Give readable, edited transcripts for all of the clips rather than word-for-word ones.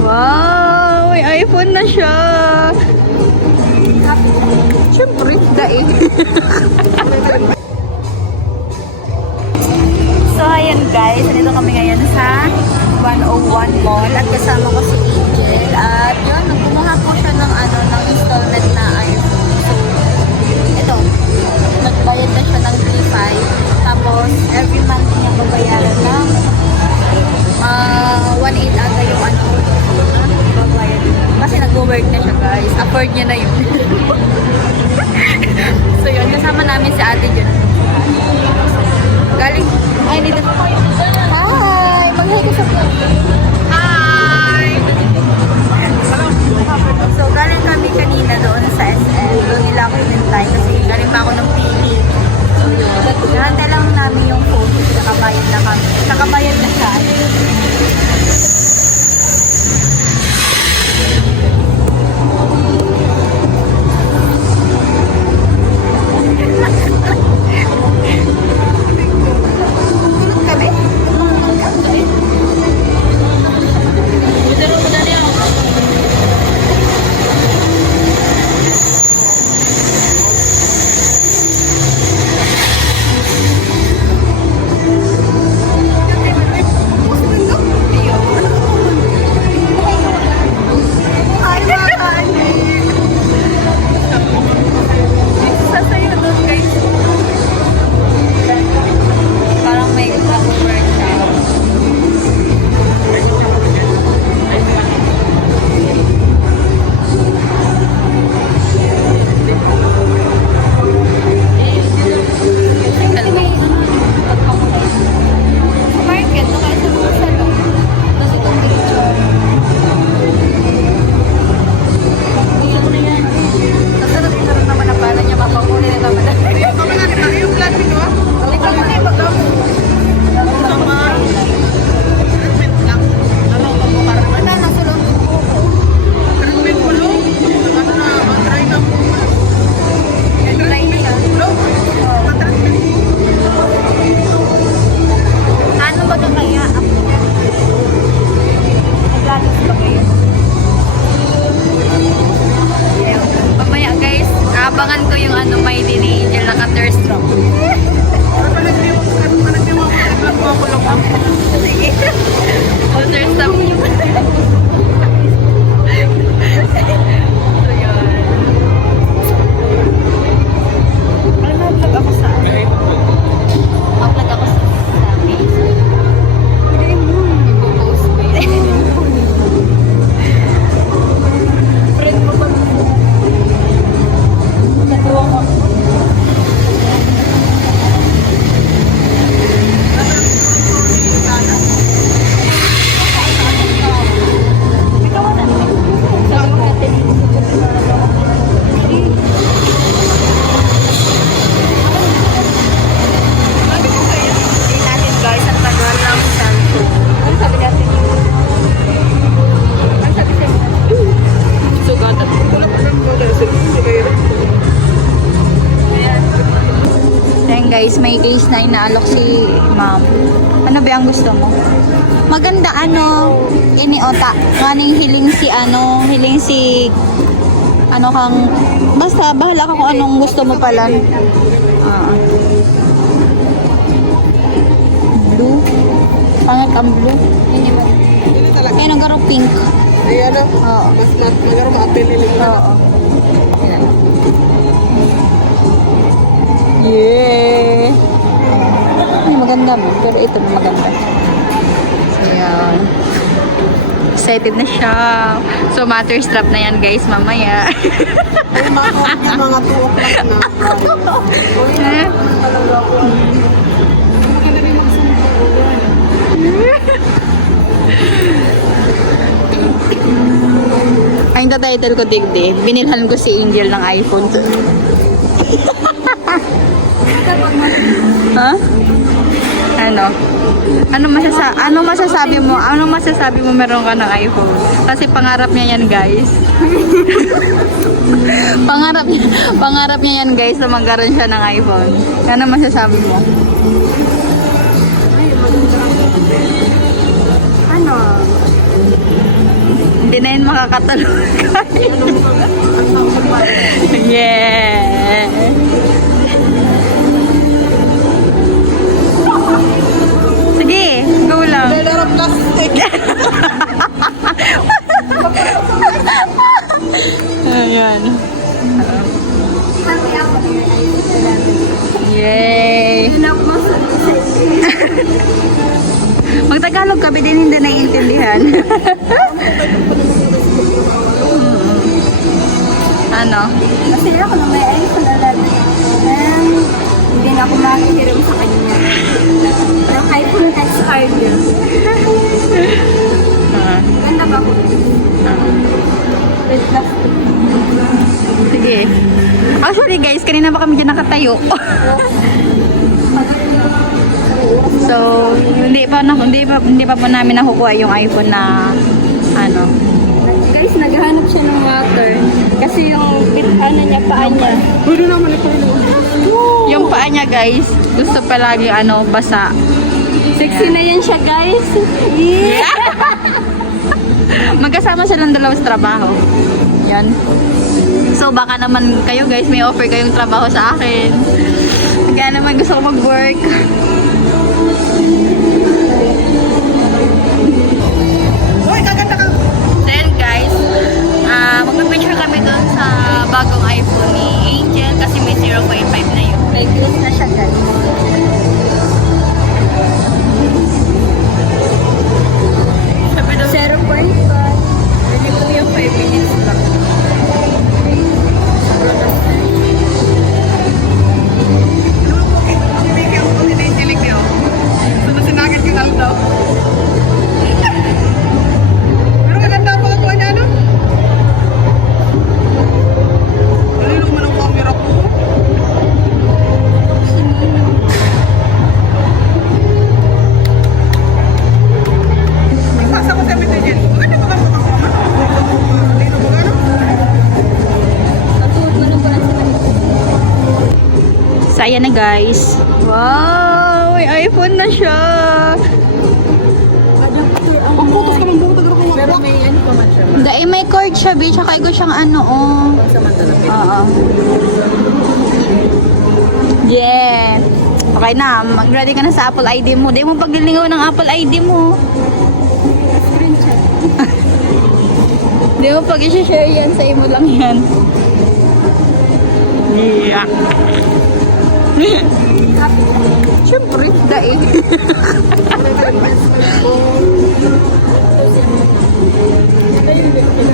Wow! May iPhone na siya! Siyempre, daig. So, ayan guys. Nandito kami ngayon sa 101 Mall. At kasama ko si Angel. At yun, kumuha po siya ng, ng installment na iPhone. So, ito. Nagbayad na siya ng 3.5. Tapos, every month niya babayaran ng 1.8 ata yung babayad. Kasi nag-work na siya guys. Afford niya na yun. So yun, kasama namin si ate dyan. Galing, ay dito. Hi! Mag-hi ka sa vlog. Hi! So galing kami kanina doon sa SM. Doon nila ako inintay kasi galing pa ako ng pili. So yun, nahantay lang namin yung phone kasi nakabayad na kami. Nakabayad na siya. Abangan ko yung may ni Angel na Thunderstruck. Sige. Thunderstruck. So yun. Mag-vlog ako sa mag-vlog ako sa Facebook. Ipo-post ko yun. Friend mo pa. Guys, may case na inaalok si ma'am. Ano ba ang gusto mo? Maganda ini ota. Kaning hiling si kang basta bahala ka kung anong gusto mo pala. Blue. Pangat ang blue. Hindi ba? Kaya nagaro pink. Ayan o. Oo. Mas nagaro ka-apel nila. Oo. Yeah! Ay, maganda mo. Pero ito na maganda. So, yan. Excited na siya. So, matter strap na yan, guys, mamaya. Ay, mga 2 o'clock na. Ay, yung title ko, Digdi. Binilhan ko si Angel ng iPhone. Ha? Ano masasabi mo? Ano masasabi mo meron ka ng iPhone? Kasi pangarap niya yan, guys. pangarap niya yan, guys, na magkaroon siya ng iPhone. Ano masasabi mo? Ay, maganda. Ano? Hindi na yun makakatulog. Yeah. Sige, go lang. Plastic. Ayan. Happy ako na Yay. Magtagalog kami din hindi naiintindihan. Ano? Masaya ako na may iPhone 11. Hindi na ako makihiram sa kanya. Yung iPhone X card yun. Ganda ba ko? With plastic. Sige. Actually guys, kanina pa kami dyan nakatayo. So, hindi pa po namin nakukuha yung iPhone na ano. Guys, naghahanap siya ng water. Kasi yung ano niya, paa niya. Pwede naman ito yun. Yung paa niya guys, gusto palagi ano, basa. Sexy na yan siya, guys. Yeah. Magkasama silang dalawa sa trabaho. Yan. So baka naman kayo guys, may offer kayong trabaho sa akin. Kaya naman gusto ko mag-work. Hoy, kaganda ka. So yan guys, magpipicture kami doon sa bagong iPhone ni Angel kasi may 0.5 na yun. May green na siya, guys. Sabi daw, 0.5. hindi po yung 5 minutes lang. Pero maganda ang pagkakuha niya, no? Nalilo man ang camera ko. Ipasa ko sa amin din yan. Maganda ba ang pagkakuha? Dito ba gano'n? Ang tuhod mo lang pala sa kanya. So ayan na guys. Wow! May iPhone na siya! Pagbutos ka ng buto, tagara ko Pero may ano pa man siya. Dahil may cord siya, bitch. Tsaka ko siyang ano, oh. Samantala. Oo. Yeah. Okay na, mag-ready ka na sa Apple ID mo. Di mo paglilingaw ng Apple ID mo. Screenshot. Di mo pag i-share yan, sa imo lang yan. Yeah. Siyempre, daig.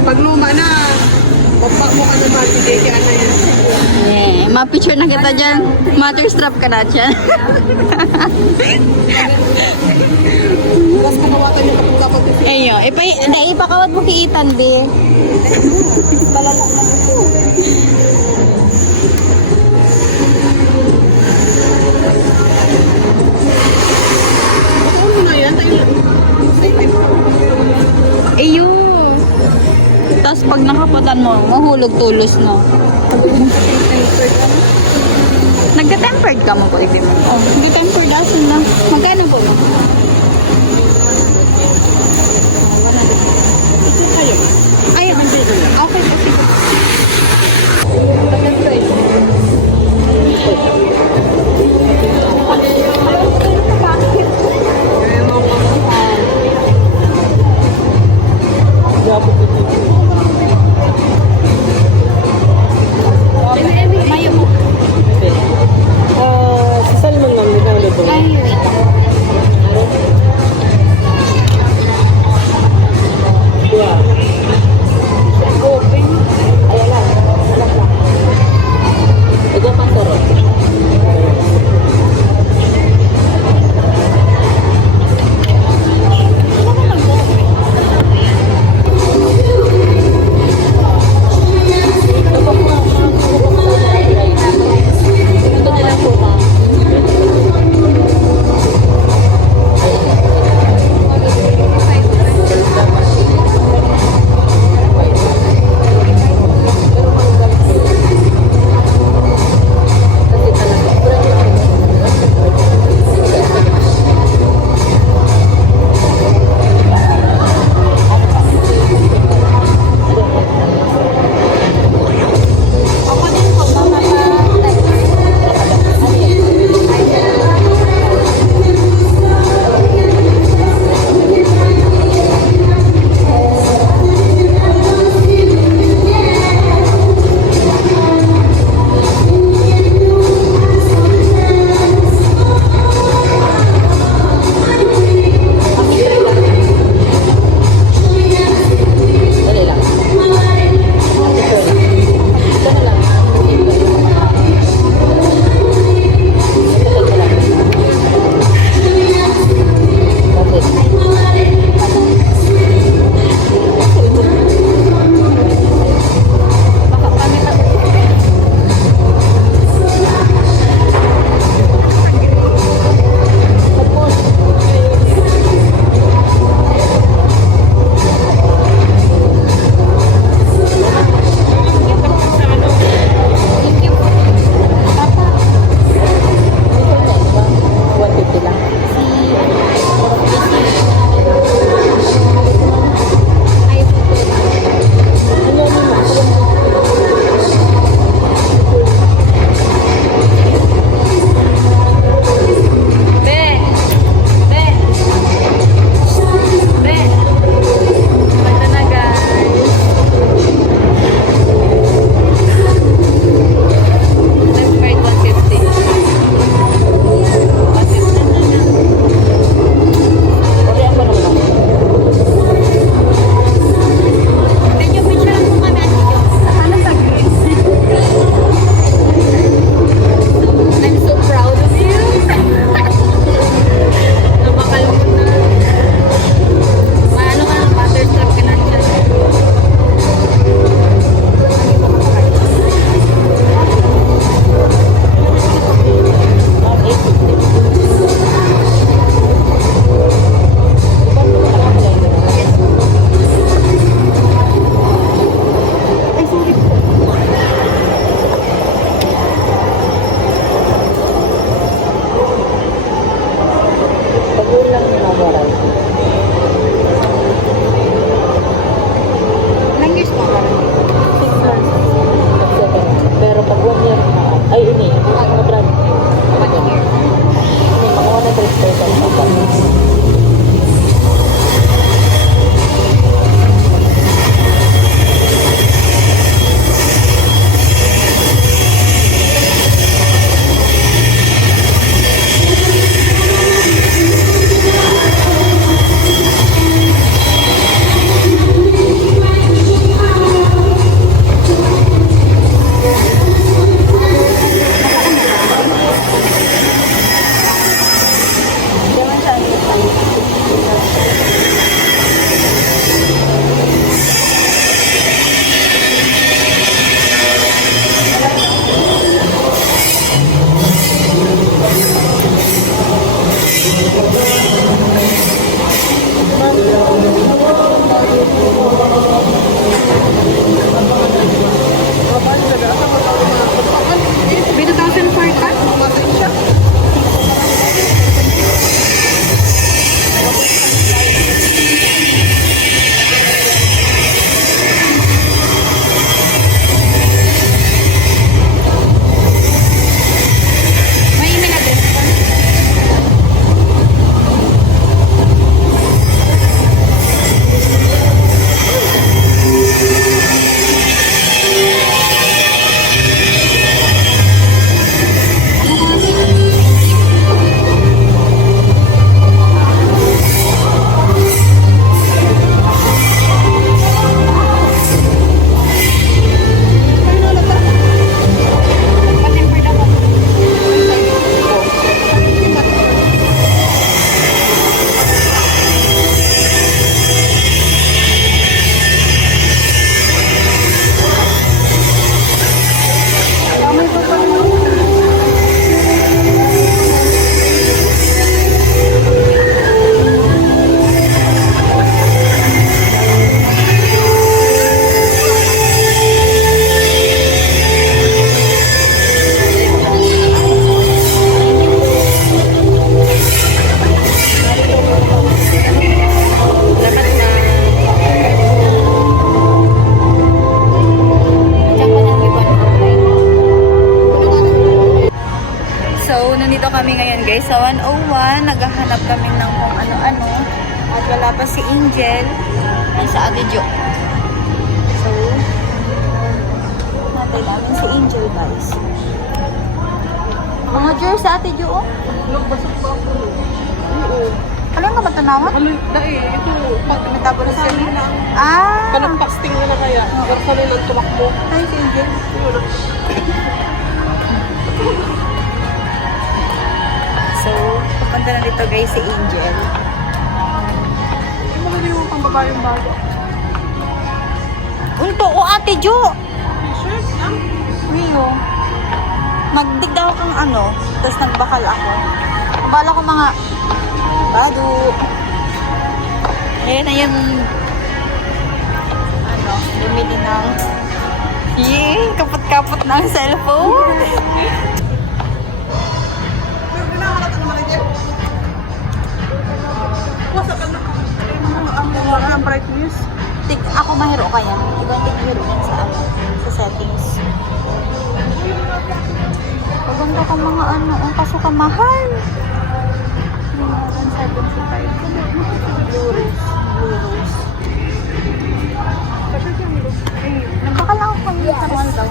Pag luma na, pagpak mo ka naman, hindi kaya na yan. Yeah. Ma-picture na kita dyan. Mother strap ka na dyan. Bukas ka kawatan yung kapag kapag Eyo, ipakawat mo kiitan, be. ano na yan? Eyo. Tapos pag nakaputan mo, mahulog tulos, no? Nagka-tempered ka mo po, ibig mo. Oh, nagka-tempered asin na. Magkano po ba? Ay, okay, okay. Mayo mo. Si Salman lang, hindi na ulit. Ay, wait lang. Sa 101, naghahanap kami ng kung ano-ano. At wala pa si Angel. Yan sa Ate Jo. So, natay namin si Angel, guys. Mga Jer sa Ate Jo, oh. Nagbasok pa ako. Oo. Ano nga ba tanawa? Ano, dahil ito, pag Metabolism. kasali na, Ah! kanang fasting na na kaya, kasali ng tumakbo. Hi, si Angel. Yun. So, papunta na dito, guys, si Angel. Yung mga yung pang babayang bago. Unto, o Ate Jo! T-shirt, lang. Rio. Magdig daw kang ano, tapos nagbakal ako. Nabala ko mga bado. Ayan na yung ano, bumili ng kapot-kapot na ang cellphone. Pero ginahalata naman ang Jeff. Wasa ka na. Ang brightness. Ako mahiro kaya. Ibang tig-hiro yan sa ano, sa settings. Maganda kang mga ano, ang kaso ka mahal. 175. Blue rose. Blue rose. Nagbakal lang ako kanina sa mall daw.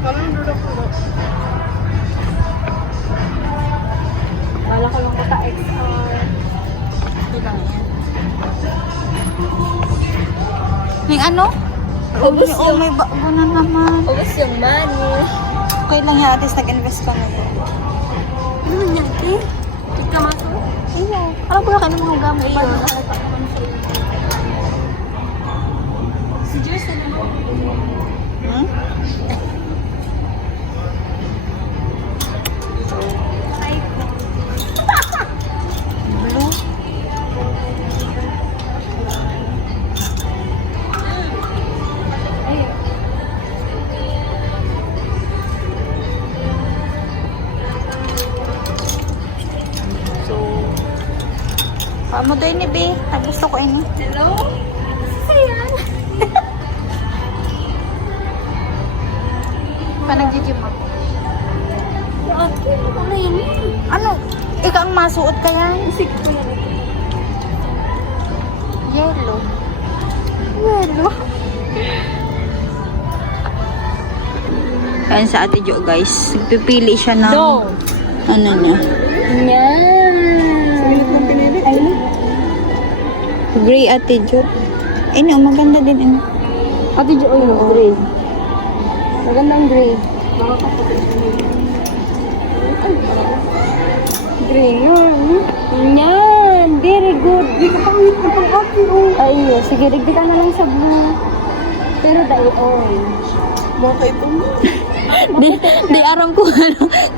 Ano yung dudak ko ba? Wala ko lang kata XR. Hindi lang yan. Yung ano? Ubus Oh, may bago na naman. Ubus yung money. Okay lang yan, at least nag-invest ka na doon. Ano man yan, eh? Ika maso? Iyo. Alam ko lang kayo mga gamit pa. Si Jers, ano mo? Hmm? Blue. So, mo doon ni Be. Gusto ko ini. Hello? Ayan. Panag-gym ako. Okay, ano yun? Ano? Ikaw ang masuot ka yan? Sige ko yan. Yellow. Yellow. Ayan sa Ate Jo, guys. Pipili siya ng... No. Ano niya? Yan. Minute mong pinili. Ay, Gray Ate Jo. Eh, no, maganda din. Ano. Ate Jo, yun, gray. Magandang gray. mga kapatid ko. Gray yan. Yan. Very good. Hindi ka pangit na pang-ate, oh. Ay, sige, digdigan na lang sa blue. Pero dahil orange. Mga ito mo. Di aram kung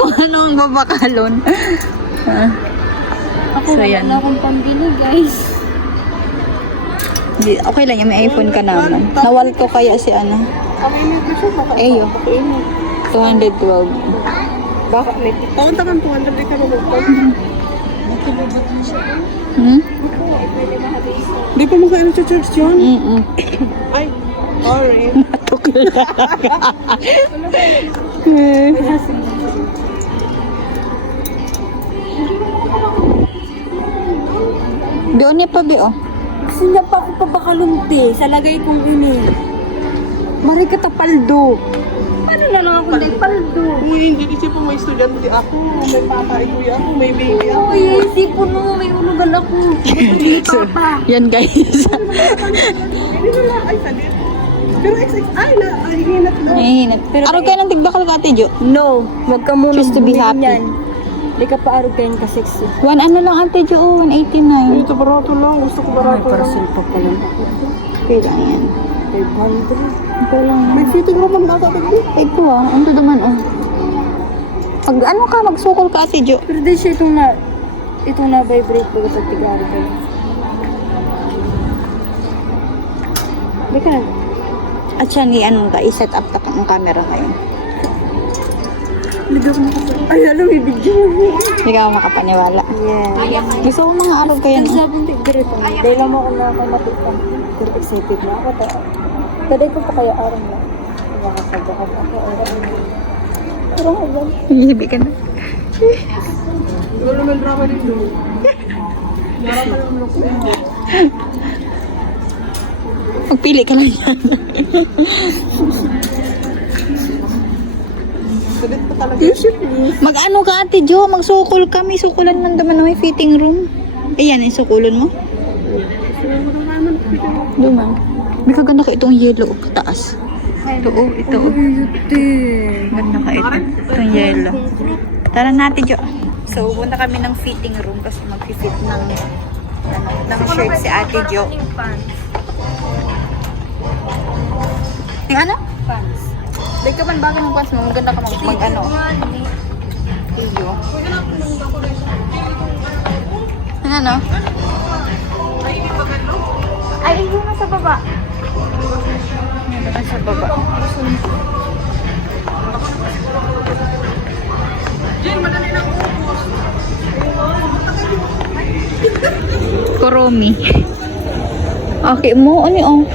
ano ang babakalon. Ako, So, wala yan. na akong pambili, guys. Okay lang yan, may iPhone ka naman. Nawal ko kaya si ano. Kami may gusto baka. Ayo. 212. Baka may taon takan 200 di ka mabukod. Hmm? Di pa makain sa church yun? Mm-mm. Ay, sorry. Doon niya pa, Bi, oh. Gusto niya pa ako pabakalunti sa lagay kong ini. Mari ka tapaldo. Paano na lang ako dahil paldo? Uy, hindi kasi po may estudyante ako, may patay kuya ako, may baby ako. Uy, isipon mo, may ulugan ako. Hindi pa. Yan, guys. Hindi na lang, ay salit. Pero XX, ay na, ay hinat na. Nahihinat. Araw kayo ng tigbakal ka, Ate Jo. No, wag ka muna Just to be bumili happy. niyan. Hindi ka pa arugayin ka sexy. One ano lang, Ate Jo, oh, 189. Ito barato lang, gusto ko barato lang. pa pala. Okay lang yan. 500. Okay lang yan. May fitting room ang nasa tagli. Ito ah, ano naman, oh. Pag ano ka, magsukol ka, Ate Jo. Pero di siya itong na-vibrate baga pag tigari ka. Hindi ka na. At siya ni ano ka, i-set up ka ang camera ngayon. Hindi ako nakapag. Ay, alam, may video. Hindi ka makapaniwala. Yeah. Gusto ko mga araw kayo, no? Sabi ng tigari pa. Dahil lang ako nakakamatik ka. Pero excited na ako. Taday ko pa kaya araw na. Nakakagdakan ako. Araw na. Pero nga, Iibi ka na. Wala naman drama dito. Wala ka lang look mo. Magpili ka lang yan. Salit pa talaga. Mag-ano ka ate Jo? Magsukol kami. Sukulan man naman na may fitting room. Ayan, yung sukulan mo. Duma. May kaganda ka itong yellow. Taas. Ito oh, ito oh. Ganda ka ito. Itong yellow. Tara natin Jo. So, punta kami ng fitting room kasi mag-fit ng shirt si ate Jo. Yung ano? Pants. Like ka man bago ng pants mo, maganda ka mag-ano. Iyo. Ano? Ay, yung nasa baba. Ano na sa baba? Kuromi. Okay mo, ano yung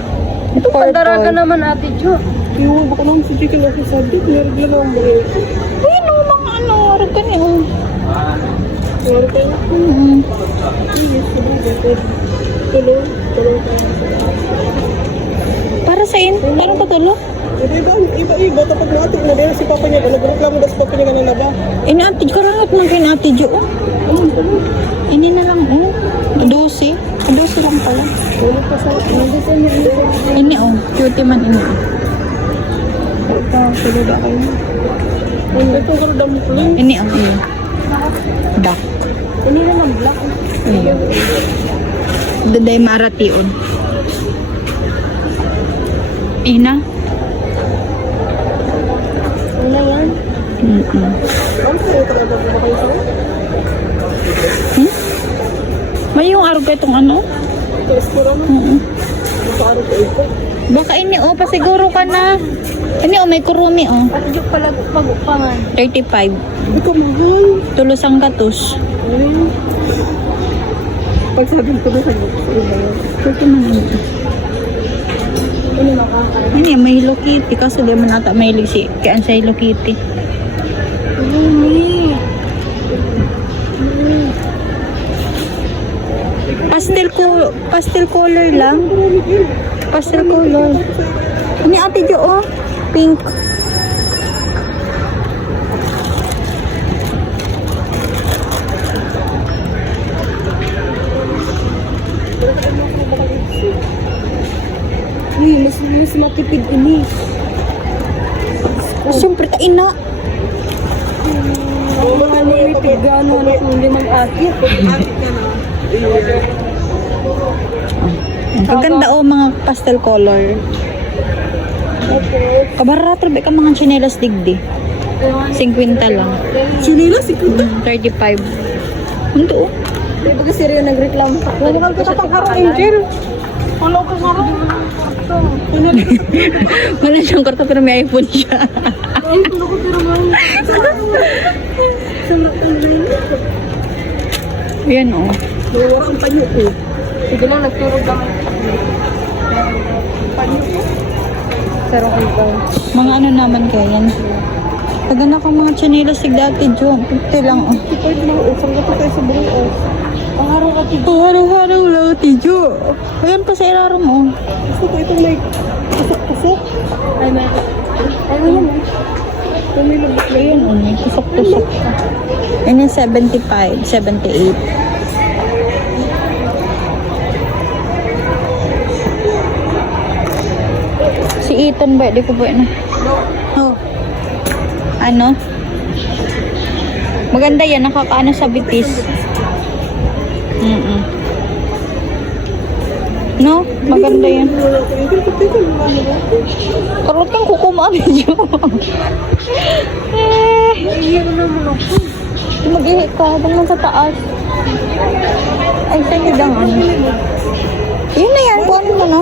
Pandaraga naman ate Jo. Yung baka nang si Chicken ako sabi, meron lang ang bagay. Uy, no, mga ano, harap ka niyo. Meron kayo. Yes, sabi. Tulong tayo. Para sa in, parang patulo. Iba, tapos natin, nabira si Papa niya, nag-reklamo daw sa Papa niya ganun na ba? Ate, karangat lang kay ate Jo. Ini na lang, oh. 12. 12 lang pala. Wala pa sa Ini, oh. Cutie man ini. ito, saluda kayo. Ito ko dampling. Ini, oh. Ini. Duck. Ano na ng black? Iyo. Daday maration. Ina. Ano yan? Ano sa'yo talaga ba kayo sa'yo? May yung araw ka itong ano? Test ko lang. Makaaro ko ito. Baka ini, oh. Pasiguro ka na. Ini, oh. May kurumi, oh. Ate Jo pala pag-upangan. 35. Ito mahal. Tulos ang katus. Pag sabihin ko na sa'yo, sa'yo ba yun? Cutie man ini. Ano nakakaroon? Ini, may Hello Kitty. Kaso di man ata may si kaya sa Hello Kitty. Pastel color lang. Pastel color. Ini ate Jo, oh. Pink. Mas matipid ini. Siyempre, ina. Mga nilipid gano'n ano kung limang akit. Ang ganda, oh, mga pastel color. Kabarato ba ka mga chinelas digdi? 50 lang. Sinila, si Kuta. 35. Ano, oh? Di ba kasi rin nagreklamo sa Wala ka tapang harang, Angel. Wala ka harang. Wala siyang kwarto pero may iPhone siya. Ay, wala ko pero man. Yan, oh. Nawawara ang panyo ko. Sige lang, nagturog naman. Panyo ko. Sarong ikaw. Mga ano naman kaya yan. Tagan ako mga chinelas sig dati, Jo. 50 lang, oh. Ito yung mga usang gato tayo sa buhay, oh. Pangaraw ka, Tijo. Haraw-haraw lang, Tijo. Ayan pa sa irarong, oh. Gusto ko itong may kusok-kusok. Ay, na. Ano yan, eh? Ito may labas na Ayan, oh. May tusok-tusok pa. Yan yung 75, 78. Si Ethan ba? Di ko ba na? Oh. Ano? Maganda yan. Nakakaano sa bitis. No? Maganda yan. Karot kang kukumaan niyo. Mag-ihit ka. Habang nasa taas. Ay, sa'yo lang ano. Yun na yan. Kung ano mo na.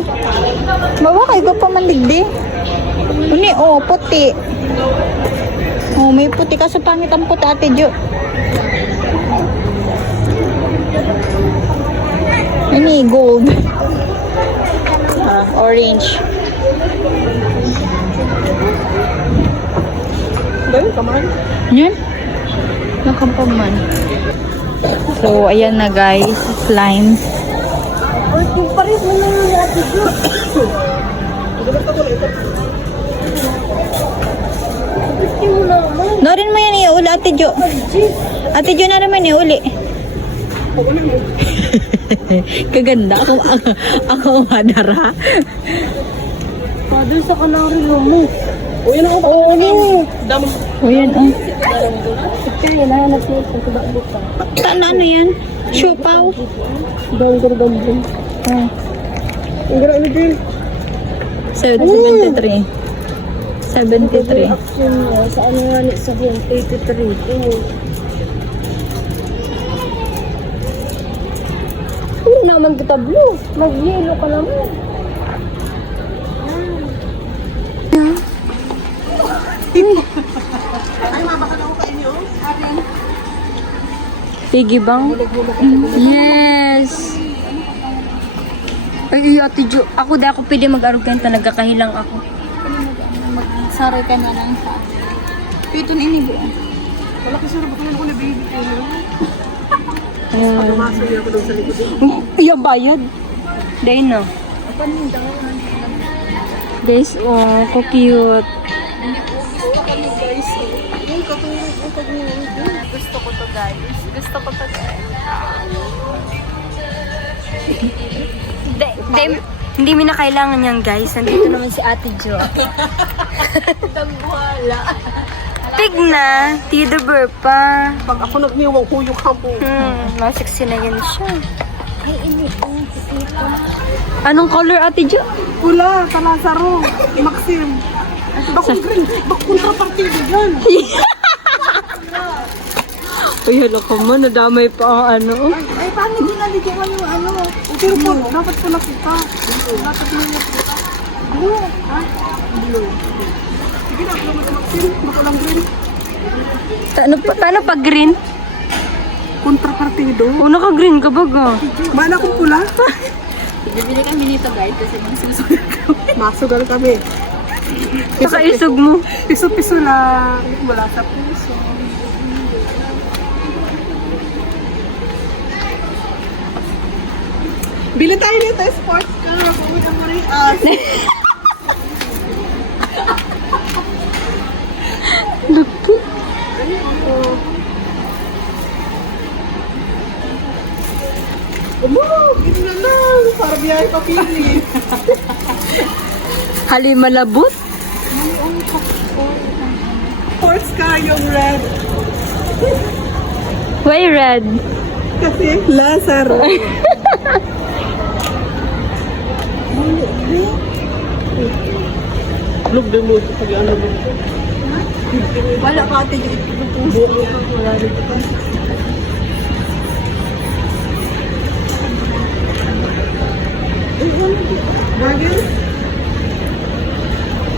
Baba kayo ka pa mandigdi. Uni, oh, puti. Oh, may puti. Kaso pangit ang puti, Ate Jo. Ini, gold. Orange. Dahil, kaman. Yan. Nakapaman. So, ayan na guys. Slime. Ay, kung pares mo na yung ate ko. Pati mo naman. Norin mo yan iuli, Ate Jo. Ate Jo na naman iuli. Kaganda. Ako madara. Father sa kanari mo. O yan ako. Oo, ano? Damo. O yan, oh. Kaya nahanap mo sa tuba-tuba pa. Saan ano yan? Siopaw? Dahil ko rin din. Oh. Ang gara ano din? 73. 73. Action niya sa ano nga ni sa 83. Hindi naman kita blue. Mag-yellow ka naman. Piggy bang? Yes! Ay, Ate Jo. Ako di ako pwede mag-arugan talaga. Kahilang ako. Magsaray ka na lang sa Pito na ini buo. Wala ko sir, baka na ako na baby ko. Mm. Masaya ako doon sa likod. Iya, bayad. Dahil na. Guys, oh, ko cute. Gusto ko to guys. Gusto ko to guys. Hindi mo na kailangan yan guys. Nandito naman si Ate Jo. Tagwala. Pig na. Tidaber pa. Pag ako nagniwang kuyok habo. Masiksi na yan siya. Anong color, Ate Jo? Pula, Palazaro, Maxim. Bakong green, bakong kontrapartido dyan. Uy, hala ka man. Nadamay pa ang ano. Ay, paano din naligyan mo yung ano? Pero po, dapat pula kita. Dapat mo yung kita. Blue. Ha? Blue. Sige na, ako naman sa Maxim. Baka lang green. Paano pag green? Kontrapartido. O, naka-green ka baga. Mana kong pula. Bibili kami nito guys kasi mga susunod kami. Masugal kami. Saka isog mo. Piso-piso lang. Wala sa puso. Bili tayo nito, sports car. Huwag mo rin us. Lupi. Ito na lang. Para biyahe pa pili. Halimalabot. Sports car yung red. Why red? Kasi Lazaro. Look din mo pag ano mo. Wala ka Ate Jo. Wala dito pa. Bagay.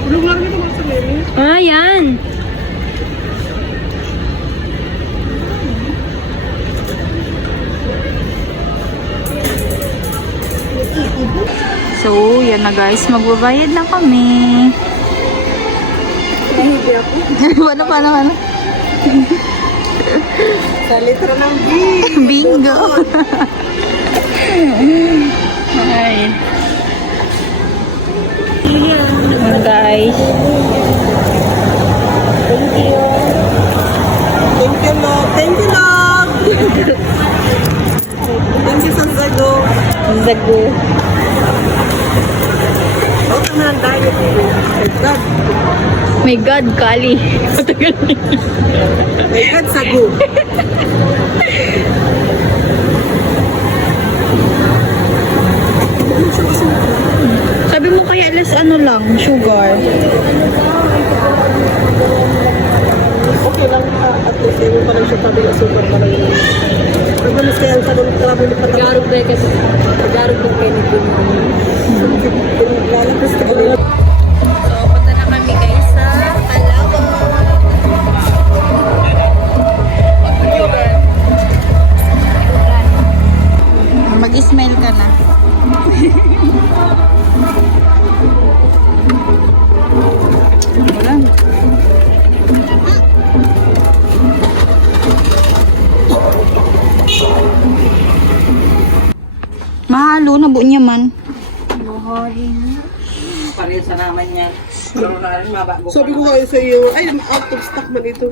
Ulog lang dito mga sabihin. Ah, yan. So, yan na guys. Magbabayad na kami. Nahibi ako. Paano, paano? Sa litra ng B. Bingo. Ay. Yan guys. Thank you. Thank you, Lord. Thank you, Lord. Thank you sa Zago. Zago. Okay na ang diet. My God. My God, Kali. My God, Zago. Sabi mo kaya less ano lang, sugar. Okay lang at least hindi pa lang siya tabi super pa lang yun. Pagmamas kaya ang sabon travel ni Patak. Garog ba kasi? Garog ba kayo nito? Lalabas ka ulit. So, punta na kami guys sa Palawan. Mag-smile ka na. Wala. tubo niya man. Mahali na. Pareho sa naman yan. Pero na rin mabago. Sabi ko kayo sa iyo, ay, out of stock man ito.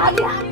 Hari-hari